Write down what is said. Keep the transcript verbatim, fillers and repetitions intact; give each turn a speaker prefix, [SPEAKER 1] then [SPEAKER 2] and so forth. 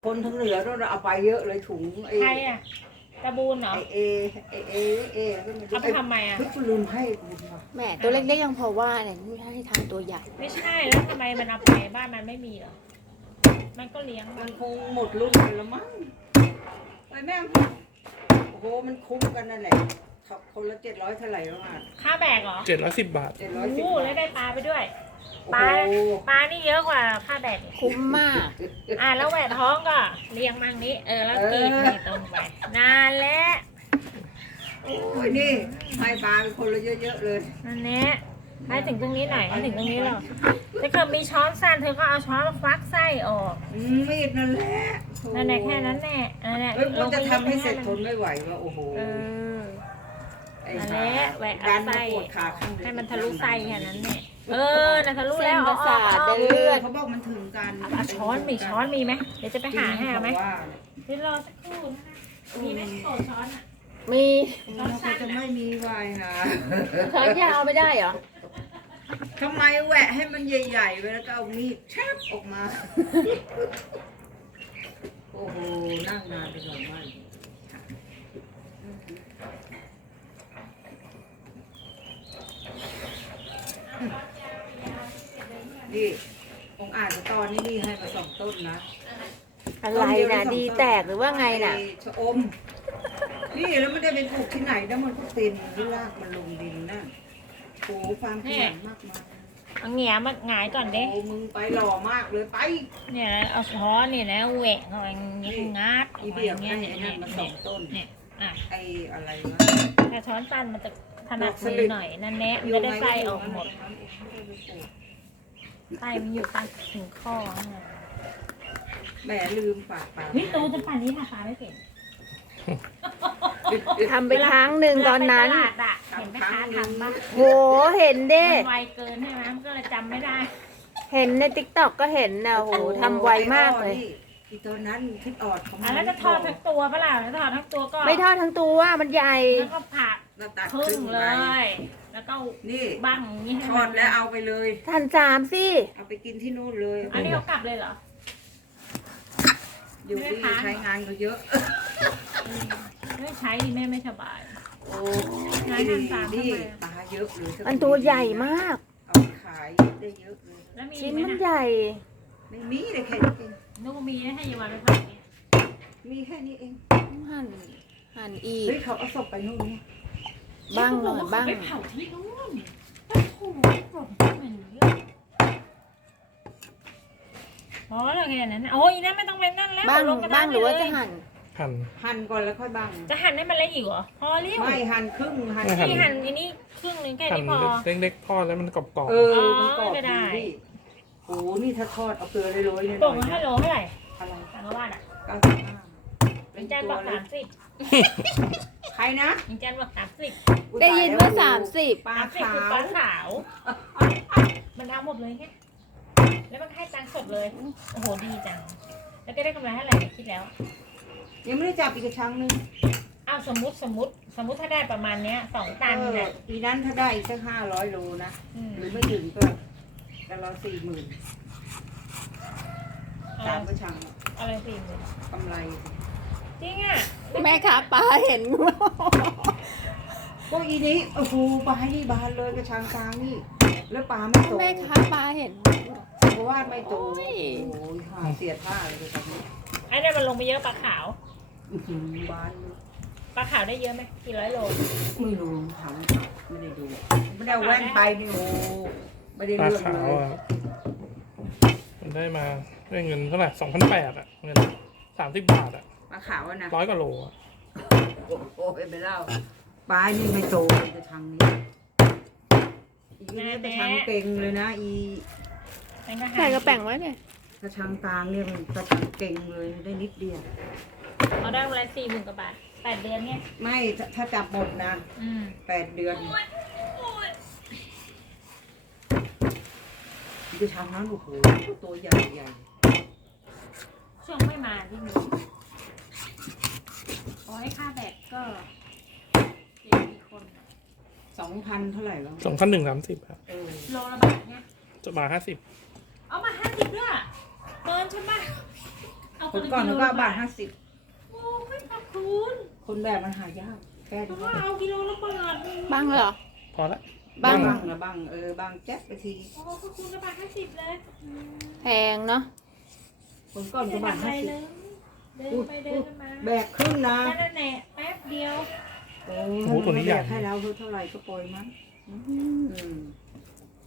[SPEAKER 1] คนทั้งเหนือเราเอาไปเยอะเลยถุงไอ้
[SPEAKER 2] ใครอ่ะตะบูนเหรอ
[SPEAKER 1] ไอเอเอเอเอแล้วก็ไม่รู้
[SPEAKER 2] เอาไปทำไมอ่ะ
[SPEAKER 1] เฮ้ยคุณลืมให้บุญว่ะ
[SPEAKER 3] แหม่ตัวเล็กๆยังพอว่าเนี่ยไม่ให้ทำตัวใหญ่
[SPEAKER 2] ไม่ใช่แล้วทำไมมันเอาไปบ้านมันไม่มีเหรอมันก็เลี้ยง
[SPEAKER 1] มั
[SPEAKER 2] มัน น
[SPEAKER 1] คงหมดรุ่นกันแล้วมั้งไปแม่งโอ้โหมันคุ้มกันนั่นแหละคนละเจ็ดร้อยเท่าไหร่แล้วอ่ะ
[SPEAKER 2] ค่าแบกเหรอ
[SPEAKER 4] เจ็ดร้อยสิบบาท
[SPEAKER 1] เจ็ดร้อยสิบ
[SPEAKER 2] โอ้
[SPEAKER 1] บา
[SPEAKER 2] แล้ว
[SPEAKER 1] ท
[SPEAKER 2] ได้ปลาไปด้วย
[SPEAKER 1] โอ้
[SPEAKER 2] ปลา
[SPEAKER 1] โห
[SPEAKER 2] ปลานี่เยอะกว่าค่าแบกอีก
[SPEAKER 3] คุ้มมาก
[SPEAKER 2] อ่ะแล้วแหวนท้องก็เลี้ยงมั่งนี้เออแล้วกรีดนี่ตรงไปนานแล้ว
[SPEAKER 1] โอ้ยนี่ให้ปลาเป็นคนละเยอะๆเลย
[SPEAKER 2] นั่นแหละให้ถึงตรงนี้หน่อยให้ถึงตรงนี้หรอถ้าเกิดมีช้อนสั้นเธอก็เอาช้อนมาควักไส้ออก
[SPEAKER 1] อืมมีดนั่นแหละโถ่
[SPEAKER 2] นั่นแหละแค่นั้นแหละนั่นแหละ
[SPEAKER 1] เอ้ยมันจะ
[SPEAKER 2] ลงไป
[SPEAKER 1] ทำให้เสร็จท
[SPEAKER 2] ล
[SPEAKER 1] นไม่ไหวว่ะโอ้โห
[SPEAKER 2] เออ
[SPEAKER 1] ไอ้
[SPEAKER 2] นั่นแห
[SPEAKER 1] ขา
[SPEAKER 2] ละแหวะ
[SPEAKER 1] ดั
[SPEAKER 2] เอา
[SPEAKER 1] นมา
[SPEAKER 2] ไส้
[SPEAKER 1] ปวดขาข้างเดียว
[SPEAKER 2] ให้มันทะลุไส้แค่นั้นแหละเออน่ะทะลุแล้ว
[SPEAKER 3] เส้นประสาท
[SPEAKER 2] เอา
[SPEAKER 3] เดิ
[SPEAKER 2] เอา
[SPEAKER 3] น
[SPEAKER 1] เลือดเขาบอกมันถึงกัน
[SPEAKER 2] เอาเอาช้อนมีช้อนมีไหมเดี๋ยวจะไปหาให้เอาไหม
[SPEAKER 1] จริงว่า
[SPEAKER 2] เดี๋ยวรอสักครู่นะคะมีไหมโถช้อนอ่ะ
[SPEAKER 3] มี
[SPEAKER 1] เขาจะไม่มีวายหา
[SPEAKER 3] ช้อนยาวไม่ได้เหรอ
[SPEAKER 1] ทำไมแหวะให้มันใหญ่ๆไปแล้วก็เอามีดแชบออกมา โอ้โห นั่งนานไปหน่อยมากนี่องค์อาจจะตอนนี้นี่ให้มาสองต้นนะ
[SPEAKER 3] อะไรนะดีแตกหรือว่าไงน่ะ
[SPEAKER 1] อ้ชะอม นี่แล้วมันได้เป็นปลูกที่ไหนแล้วมันก็ตินที่รากมันลงดินน่ะโอ้ความขยันมากมาย
[SPEAKER 2] เอาเหงียมาหงายก่อนเด้
[SPEAKER 1] โอ้มึงไปหล่อมากเลยไป
[SPEAKER 2] เนี่ยนะเอาช้อนนี่นะแหวกเข้าไปงัดอ
[SPEAKER 1] อี
[SPEAKER 2] อกมา
[SPEAKER 1] เบี
[SPEAKER 2] อย ย่าง
[SPEAKER 1] ให้
[SPEAKER 2] เงี้ย
[SPEAKER 1] ไอ้
[SPEAKER 2] เนี่ย
[SPEAKER 1] นั่นมาส
[SPEAKER 2] เนี่
[SPEAKER 1] อย งต้น
[SPEAKER 2] เนี่ยอ่ะ
[SPEAKER 1] ไอ้อะไรวะ
[SPEAKER 2] แต่ช้อนสั้นมันจะถนัดมือหน่อยนั่นแนะมันจะได้ไส้ออกหมดไส้มันอยู่ใต้ถึงข้อเนี่ย
[SPEAKER 1] แหมลืมฝากปาก
[SPEAKER 2] เฮ้ยตูจะป่านนี้ทำปลาไม่เป็น
[SPEAKER 3] ทำไปครั้งหนึ่งตอนนั้น
[SPEAKER 2] เวลาไปตลาดอะเห็นแม่ค้าทำปะ
[SPEAKER 3] โหเห็นเด้
[SPEAKER 2] มันไวเกินใช่ไหมมันก็เลยจำไม่ได้
[SPEAKER 3] เห็นในติ๊กต็อกก็เห็นนะโหทำไวมากเลย
[SPEAKER 1] อีตัวนั้นทิดออดเขา
[SPEAKER 2] อ่ะแล้วจะทอดทั้งตัวปะล่ะแล้วทอดทั้งตัวก็
[SPEAKER 3] ไม่ทอดทั้งตัวมันใหญ่
[SPEAKER 2] แล้วก็ผัก
[SPEAKER 1] เราตัด
[SPEAKER 2] ครึ่
[SPEAKER 1] ครึ่
[SPEAKER 2] ง
[SPEAKER 1] ง
[SPEAKER 2] เล
[SPEAKER 1] ไป
[SPEAKER 2] ย แล้วก็
[SPEAKER 1] นี่
[SPEAKER 2] บั้งอย่างนี้ให้
[SPEAKER 1] ท
[SPEAKER 2] มั
[SPEAKER 1] อน ดแล้วเอาไปเลย
[SPEAKER 3] ทันสามสิ
[SPEAKER 1] เอาไปกินที่นู่นเลย
[SPEAKER 2] อันนี้เขากลับเลยเหรอ
[SPEAKER 1] อยู่ที่ใช้งานเขาเยอะ
[SPEAKER 2] ไม่ใช้แม่ไม่สบาย
[SPEAKER 1] โอ้
[SPEAKER 2] งานทางสาม
[SPEAKER 1] นี่
[SPEAKER 2] ทำไมอะ
[SPEAKER 1] ปลาเยอะเลย
[SPEAKER 3] มันตัวใหญ่มาก
[SPEAKER 1] เอาไปขายได้เยอะเลย
[SPEAKER 2] แล้วมี
[SPEAKER 3] ชิ้น
[SPEAKER 2] ไหม
[SPEAKER 3] มัน
[SPEAKER 2] นะ
[SPEAKER 3] ใหญ่
[SPEAKER 1] ไม่มีเลยแค่นี้เอง
[SPEAKER 2] นึกว่ามีนะให้ยายวันไปผัดเนี่ย
[SPEAKER 1] มีแค่นี้เอง
[SPEAKER 3] หั่นหั่นอีก
[SPEAKER 1] เฮ้ยเขาเอาศพไปนู่นเนี่ย
[SPEAKER 3] บ้างหน่อยบ้าง
[SPEAKER 2] ไปเผาที่นู่นโอ้โหผมเหมือนเรื่องอ๋อแล้วแค่นั้นนะโอ้ยนั่นไม่ต้องไปนั่นแล้ว
[SPEAKER 3] บ้าง
[SPEAKER 2] ลงกระทะ
[SPEAKER 3] บ้างหรือว่า
[SPEAKER 2] ไปเลย
[SPEAKER 3] จะหั่น
[SPEAKER 4] หั่น
[SPEAKER 1] หั่นก่อนแล้วค่อยบัง
[SPEAKER 2] จะหั่นให้มันละเอียดเหรอพอเรียว
[SPEAKER 1] ไม่หั่นครึ่งหั่น
[SPEAKER 4] ไม่หั่
[SPEAKER 2] ที่หั่นอันนี้ครึ่งหนึงแค่
[SPEAKER 4] หั่น
[SPEAKER 2] นี้พอ
[SPEAKER 4] เล็กๆทอดแล้วมันกรอบ
[SPEAKER 1] เออมันกรอบ
[SPEAKER 2] ก็ได้
[SPEAKER 1] ดีดิโอ้นี่ถ้าทอดเอาเกลือเลยโรยๆเนี่ยห
[SPEAKER 2] ต
[SPEAKER 1] น่
[SPEAKER 2] ก
[SPEAKER 1] อย
[SPEAKER 2] มาให้
[SPEAKER 1] นะ
[SPEAKER 2] โลเท่าไหร่
[SPEAKER 1] อะไร
[SPEAKER 2] ทางบ้านอ่ะ
[SPEAKER 1] เก้าสิบห้า
[SPEAKER 2] มิงจันบอกสามสิบ
[SPEAKER 1] ใครนะ
[SPEAKER 2] มิงจันบอกสามสิบ
[SPEAKER 1] อุ๊
[SPEAKER 3] ได้ยินว่า
[SPEAKER 1] ต
[SPEAKER 3] สามสิบ
[SPEAKER 1] ปลา
[SPEAKER 2] สามสิบ
[SPEAKER 1] ขา
[SPEAKER 2] คือป
[SPEAKER 1] ว
[SPEAKER 2] ลาขาว มันเอาหมดเลยแค่แล้วมันให้ตังค์สดเลย โอ้โหดีจัง แล้วจะได้กำไรเท่าไหร่เนี่ยคิดแล้ว
[SPEAKER 1] ยังไม่ได้จับอีกกระชังหนึง
[SPEAKER 2] อ้าวสมมุติสมมุติสมมุติถ้าได้ประมาณเนี้ยสองตัน
[SPEAKER 1] เออ
[SPEAKER 2] เนี่ย
[SPEAKER 1] ปีนั้นถ้าได้อีกสักห้าร้อยโลนะ
[SPEAKER 2] อืม
[SPEAKER 1] หรือไม่ถึงก็แต่เราสี่หมื่น
[SPEAKER 2] อะ
[SPEAKER 1] สาม
[SPEAKER 2] ไร
[SPEAKER 1] กระชัง
[SPEAKER 2] อะไรสี่หมื่น
[SPEAKER 1] กำไร
[SPEAKER 2] จริงอ่ะ
[SPEAKER 3] แม่ค้าปลาเห็น
[SPEAKER 1] ก็อีนี้โอ้โหปลานี่บานเลยกระชังกลางนี่ แล้วปลาไม่โต
[SPEAKER 3] แม่ค้าปลาเห็น
[SPEAKER 1] เพราะว่าไม่โต
[SPEAKER 3] โอ้
[SPEAKER 1] โอ้
[SPEAKER 3] ย
[SPEAKER 1] โหหาเสียท่าเลยตอนนี้
[SPEAKER 2] ไอ้เนี่ยมันลงไปเยอะปลาขาว
[SPEAKER 1] อื้อหือบานเลย
[SPEAKER 2] ปลาขาวได้เยอะไหมกี่ร้อยโล
[SPEAKER 1] ไม่รู้ถามไม่ได้ดูไม่ได้เอาแว่นไปนี่โอ้ไม่ได้
[SPEAKER 4] ๆปลา
[SPEAKER 1] เลือก
[SPEAKER 4] ขาว
[SPEAKER 1] เลย
[SPEAKER 4] อ่ะมันได้มาได้เงินเท่าไหร่สองพันแปดอ่ะเงินสามสิบบาทอ่ะ
[SPEAKER 1] ปลาขาวอะนะ
[SPEAKER 4] ร้อยกว่าโลอ่ะ
[SPEAKER 1] โอ้โหไปเล่าปลานี่ไม่โตเลยกระชังนี้อีนี่กระชังเก่งเลยนะอี
[SPEAKER 2] เป็นทหาร
[SPEAKER 3] ใส่กระแป้งไว้เนี่ย
[SPEAKER 1] กระชังกลางเนี่ยมันกระชังเก่งเลยได้นิดเดียว
[SPEAKER 2] เอาได้เวลาสี่หมื่นกว่าบาทแปดเดือนเนี่ย
[SPEAKER 1] ไม่ถ้าถ้าจับหมดนะ
[SPEAKER 2] อืม
[SPEAKER 1] แปดเดือนกระชังนั้นโอ้โหตัวใหญ่ใหญ่
[SPEAKER 2] ช่วงไม่มาที่นี่ขอให้ค่าแบกก็เจ็ดมีคนอะ
[SPEAKER 1] สองพันเท่าไหร่แล้ว
[SPEAKER 4] สองพันหนึ่งสามสิบครับ
[SPEAKER 1] เออ
[SPEAKER 2] โลละบาทเนี่ย
[SPEAKER 4] จะบาทห้าสิบ
[SPEAKER 2] เอามาห้าสิบด้วยเกินใช่ไหมเอา
[SPEAKER 1] คนก่อนมันก็บาทห้าสิบ
[SPEAKER 2] โอ้ไม่ขอบคุณ
[SPEAKER 1] คนแบบมันหายากแค่
[SPEAKER 2] เพ
[SPEAKER 1] นี้
[SPEAKER 2] ราะว่าเอากิโลละบาท
[SPEAKER 3] บ้างเหรอ
[SPEAKER 4] พอละ
[SPEAKER 3] บ้าง
[SPEAKER 1] บ้างนะบ้างเออบางแจ๊บไปที
[SPEAKER 2] โอ้ขอบคุณละบาทห้าสิบเลย
[SPEAKER 3] แพงเนาะ
[SPEAKER 1] คนก่อนก็
[SPEAKER 2] ไม่
[SPEAKER 1] บาท
[SPEAKER 2] ทำอะไร
[SPEAKER 1] ห้าสิบ
[SPEAKER 2] เลยเดินไปเดินมา
[SPEAKER 1] แบกขึ้นนะ
[SPEAKER 2] นั่นแหละแป๊บเดียว
[SPEAKER 1] โอ้โหตัวนี้ใหญ่ให้แล้วเท่าไหร่ก็ปล่อยมั้งอืม